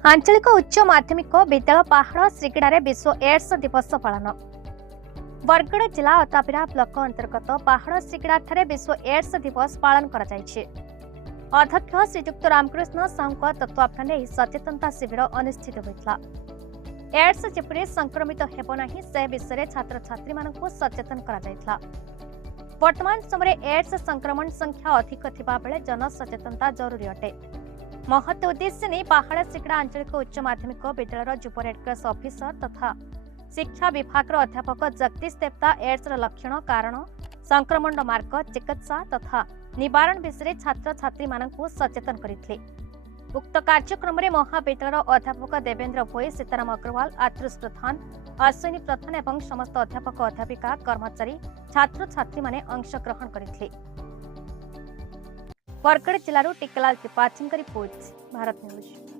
आंचलिक उच्च माध्यमिक विद्यालय पहाड़ श्रीगड़ा विश्व एड्स दिवस पालन। बरगड़ जिला अताबिरा ब्लॉक अंतर्गत पहाड़ श्रीगड़ा विश्व एड्स दिवस पालन अध्यक्ष श्रीजुक्त रामकृष्ण साहू तत्वावधान सचेतनता शिविर अनुष्ठित होता। एड्स जेपरी संक्रमित हेब नहीं से विषय छात्र छात्री मानक सचेतन करा। वर्तमान समय एड्स संक्रमण संख्या अधिक थिबा बेले जन सचेतनता जरूरी अटे। महत्व उद्देश्य नहीं पहाड़ श्रीगड़ा आंचलिक उच्च माध्यमिक विद्यालय युव रेडक्रॉस ऑफिसर तथा शिक्षा विभाग अध्यापक जगदीश देवता एड्स लक्षण कारण संक्रमण मार्ग चिकित्सा तथा निवारण विषय छात्र छात्री मानक सचेतन करते। उक्त कार्यक्रम में महाविद्यालय अध्यापक देवेंद्र भोई, सीताराम अग्रवाल, आत्रुष प्रधान, अश्विनी प्रधान एवं समस्त अध्यापक अध्यापिका कर्मचारी छात्र छात्री माने अंशग्रहण करते। बरगड़ जिलूर टिकेलाल त्रिपाठी रिपोर्ट, भारत न्यूज।